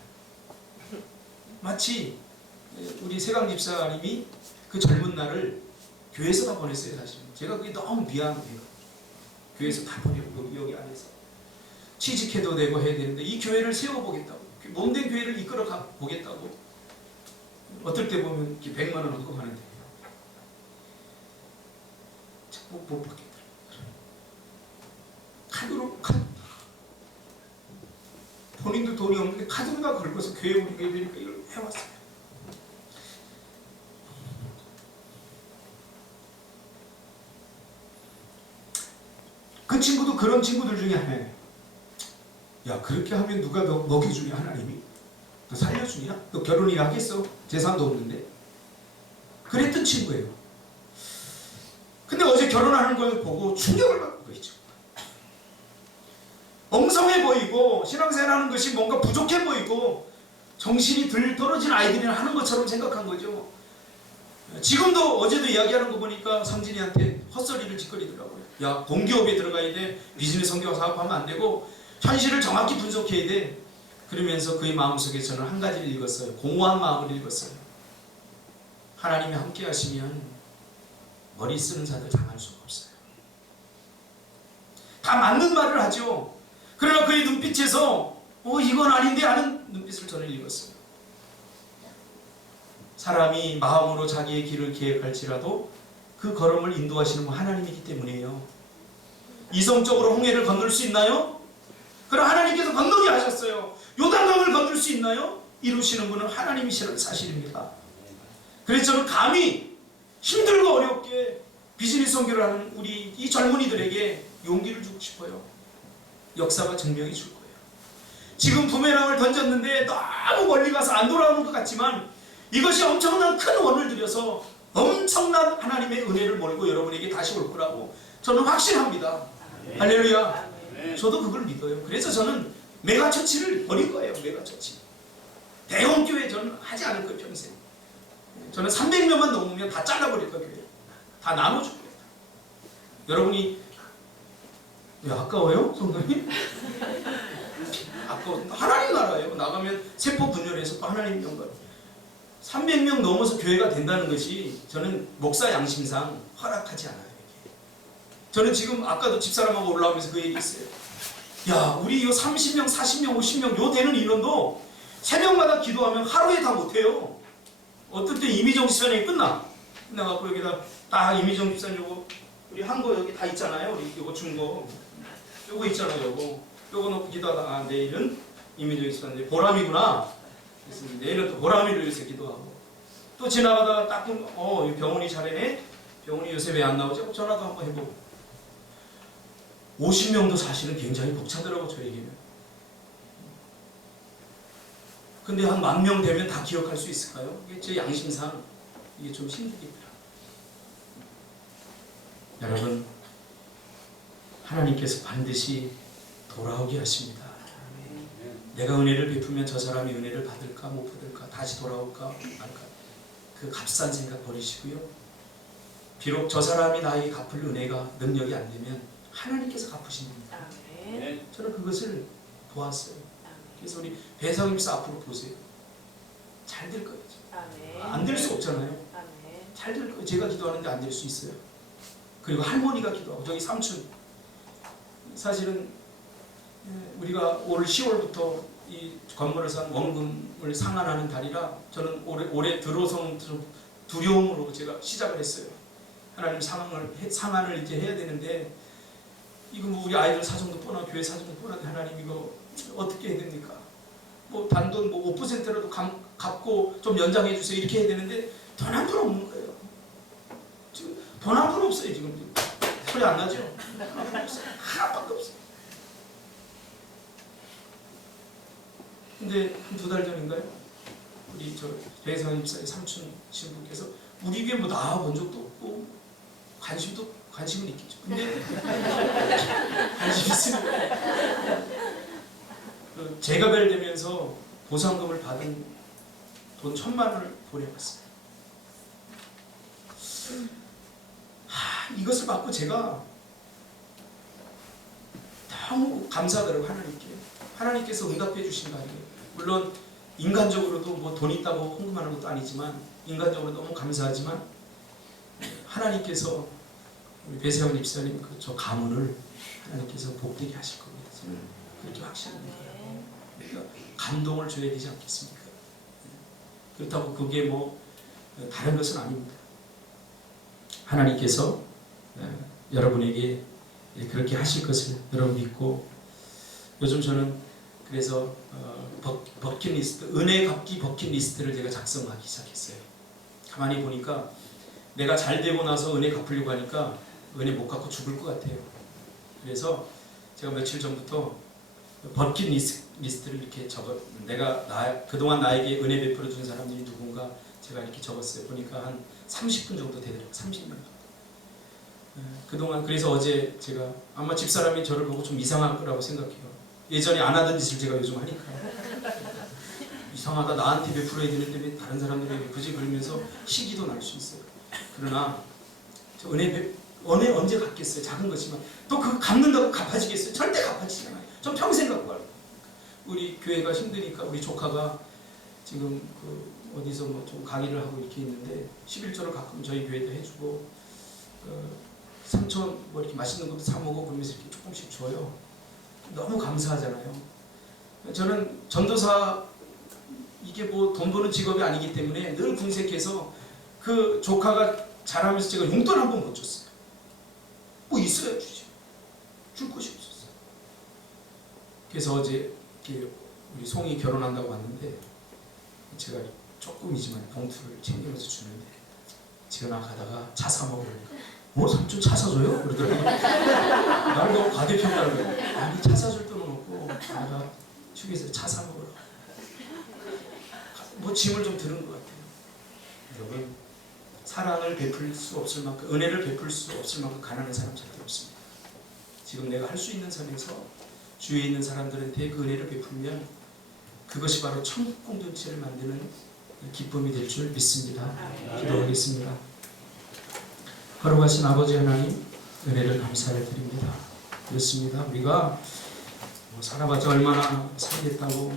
마치 우리 세강 집사님이 그 젊은 날을 교회에서 다 보냈어요. 사실 제가 그게 너무 미안해요. 교회에서 다 보내고 여기 안에서 취직해도 되고 해야 되는데 이 교회를 세워보겠다고 몸된 교회를 이끌어 보겠다고 어떨 때 보면 100만 원 얻고 가는데 자꾸 못 받겠다. 카드로 본인도 돈이 없는데 카드가 긁어서 교회 우리가 되니까 이걸 해왔어요. 그 친구도 그런 친구들 중에 하나예요. 야, 그렇게 하면 누가 너 먹여주니 하나님이? 너 살려주냐? 너 결혼이나 하겠어? 재산도 없는데. 그랬던 친구예요. 근데 어제 결혼하는 걸 보고 충격을 받는 거죠. 엉성해 보이고 신앙생활하는 것이 뭔가 부족해 보이고 정신이 들 떨어진 아이들이나 하는 것처럼 생각한 거죠. 지금도 어제도 이야기하는 거 보니까 성진이한테 헛소리를 짓거리더라고요. 야, 공기업에 들어가야 돼. 비즈니스 성경 사업하면 안 되고 현실을 정확히 분석해야 돼. 그러면서 그의 마음속에 저는 한 가지를 읽었어요. 공허한 마음을 읽었어요. 하나님이 함께 하시면 머리 쓰는 자들 당할 수가 없어요. 다 맞는 말을 하죠. 그러나 그의 눈빛에서 이건 아닌데 하는 눈빛을 저는 읽었어요. 사람이 마음으로 자기의 길을 계획할지라도 그 걸음을 인도하시는 분 하나님이기 때문이에요. 이성적으로 홍해를 건널 수 있나요? 그럼 하나님께서 건너게 하셨어요. 요단강을 건널 수 있나요? 이루시는 분은 하나님이시라는 사실입니다. 그래서 저는 감히 힘들고 어렵게 비즈니스 선교를 하는 우리 이 젊은이들에게 용기를 주고 싶어요. 역사가 증명해 줄 거예요. 지금 부메랑을 던졌는데 너무 멀리 가서 안 돌아오는 것 같지만 이것이 엄청난 큰 원을 들여서 엄청난 하나님의 은혜를 몰고 여러분에게 다시 올 거라고 저는 확신합니다. 할렐루야. 저도 그걸 믿어요. 그래서 저는 메가처치를 버릴 거예요. 메가처치. 대형교회 저는 하지 않을 거예요. 평생. 저는 300명만 넘으면 다 잘라버릴 거예요. 다 나눠줄 거예요. 여러분이 아까워요? 성도님? 아까워. 하나님 나라예요. 나가면 세포 분열해서 또 하나님 영광. 300명 넘어서 교회가 된다는 것이 저는 목사 양심상 허락하지 않아요. 저는 지금 아까도 집사람하고 올라오면서 그 얘기 했어요. 야, 우리 요 30명, 40명, 50명 요 되는 인원도 새벽마다 기도하면 하루에 다 못해요. 어떨 때 이미정 집사님이 끝나갖고 여기다 딱 이미정 집사님 요거 우리 한 거 여기 다 있잖아요. 우리 요거 준 거 요거 있잖아요. 요거 놓고 기도하다가 내일은 이미정 집사님 보람이구나. 그래서 내일은 또 보람이를 위해서 기도하고 또 지나가다가 딱 보면 병원이 잘해네. 병원이 요새 왜 안 나오죠? 전화도 한번 해보고 50명도 사실은 굉장히 벅차더라고 저에게는. 근데 한 10,000명 되면 다 기억할 수 있을까요? 이게 제 양심상 이게 좀 힘들겠더라. 여러분, 하나님께서 반드시 돌아오게 하십니다. 내가 은혜를 베푸면 저 사람이 은혜를 받을까 못 받을까 다시 돌아올까 말까 그 값싼 생각 버리시고요. 비록 저 사람이 나에게 갚을 은혜가 능력이 안 되면 하나님께서 갚으십니다. 저는 그것을 보았어요. 그래서 우리 배성임 씨 앞으로 보세요. 잘 될 거예요. 안 될 수 없잖아요. 잘 될 거예요. 제가 기도하는데 안 될 수 있어요. 그리고 할머니가 기도하고 저기 삼촌 사실은 우리가 올 10월부터 이 건물에서 원금을 상환하는 달이라 저는 올해 들어서 좀 두려움으로 제가 시작을 했어요. 하나님 상환을 이제 해야 되는데 이거 뭐 우리 아이들 사정도 뻔하고 교회 사정도 뻔한데 하나님 이거 어떻게 해야 됩니까? 뭐 단돈 뭐 5%라도 갚고 좀 연장해 주세요 이렇게 해야 되는데 돈 한 푼 없는 거예요. 지금 돈 한 푼 없어요. 지금 소리 안 나죠? 하나밖에 없어요. 근데 한 2달 전인가요? 우리 저 배상임 집사의 삼촌 신부께서 우리 교회 뭐 나와본 적도 없고 관심은 있겠죠. 근데 관심 있으면 재가별되면서 보상금을 받은 돈 1,000,000원을 보내봤어요. 이것을 받고 제가 너무 감사하더라고요. 하나님께서 응답해 주신 거 아니에요. 물론 인간적으로도 뭐 돈 있다고 헌금하는 것도 아니지만 인간적으로 너무 감사하지만 하나님께서 우리 배세원 집사님 저 가문을 하나님께서 복되게 하실 겁니다. 저는 그렇게 확신합니다. 그러니까 감동을 줘야 되지 않겠습니까? 그렇다고 그게 뭐 다른 것은 아닙니다. 하나님께서 여러분에게 그렇게 하실 것을 여러분 믿고 요즘 저는 그래서 버킷리스트, 은혜 갚기 버킷리스트를 제가 작성하기 시작했어요. 가만히 보니까 내가 잘 되고 나서 은혜 갚으려고 하니까 은혜 못 갚고 죽을 것 같아요. 그래서 제가 며칠 전부터 버킷리스트를 이렇게 그동안 나에게 은혜 베풀어 준 사람들이 누군가 제가 이렇게 적었어요. 보니까 한 30분 정도 되더라고요. 30명 정도. 그동안 그래서 어제 제가 아마 집사람이 저를 보고 좀 이상할 거라고 생각해요. 예전에 안 하던 짓을 제가 요즘 하니까 이상하다, 나한테 베풀어야 되는데 왜 다른 사람들에게 그지, 그러면서 시기도 날 수 있어요. 그러나 저 은혜 언제 갚겠어요? 작은 거지만 또 그거 갚는다고 갚아지겠어요? 절대 갚아지지 않아요. 전 평생 갖고 가요. 우리 교회가 힘드니까 우리 조카가 지금 어디서 뭐 좀 강의를 하고 이렇게 있는데 11조를 가끔 저희 교회도 해주고 삼촌 뭐 이렇게 맛있는 것도 사 먹어 그러면서 이렇게 조금씩 줘요. 너무 감사하잖아요. 저는 전도사 이게 뭐 돈 버는 직업이 아니기 때문에 늘 궁색해서 그 조카가 자라면서 제가 용돈 한 번 못 줬어요. 뭐 있어야 주지. 줄 곳이 없었어요. 그래서 어제 우리 송이 결혼한다고 왔는데 제가 조금이지만 봉투를 챙기면서 주는데 제가 나가다가 차 사 먹으니까 뭐 삼촌 차 사줘요? 그러더라고요. 나를 너무 과대평가를 해요. 아니 차 사줄 돈은 없고 내가 휴게소에 차 사 먹으러 뭐 짐을 좀 들은 것 같아요. 여러분 사랑을 베풀 수 없을 만큼, 은혜를 베풀 수 없을 만큼 가난한 사람 절대 없습니다. 지금 내가 할 수 있는 선에서 주위에 있는 사람들한테 그 은혜를 베풀면 그것이 바로 천국 공동체를 만드는 기쁨이 될 줄 믿습니다. 기도하겠습니다. 거룩하신 아버지 하나님, 은혜를 감사를 드립니다. 그렇습니다. 우리가 살아봤자 얼마나 살겠다고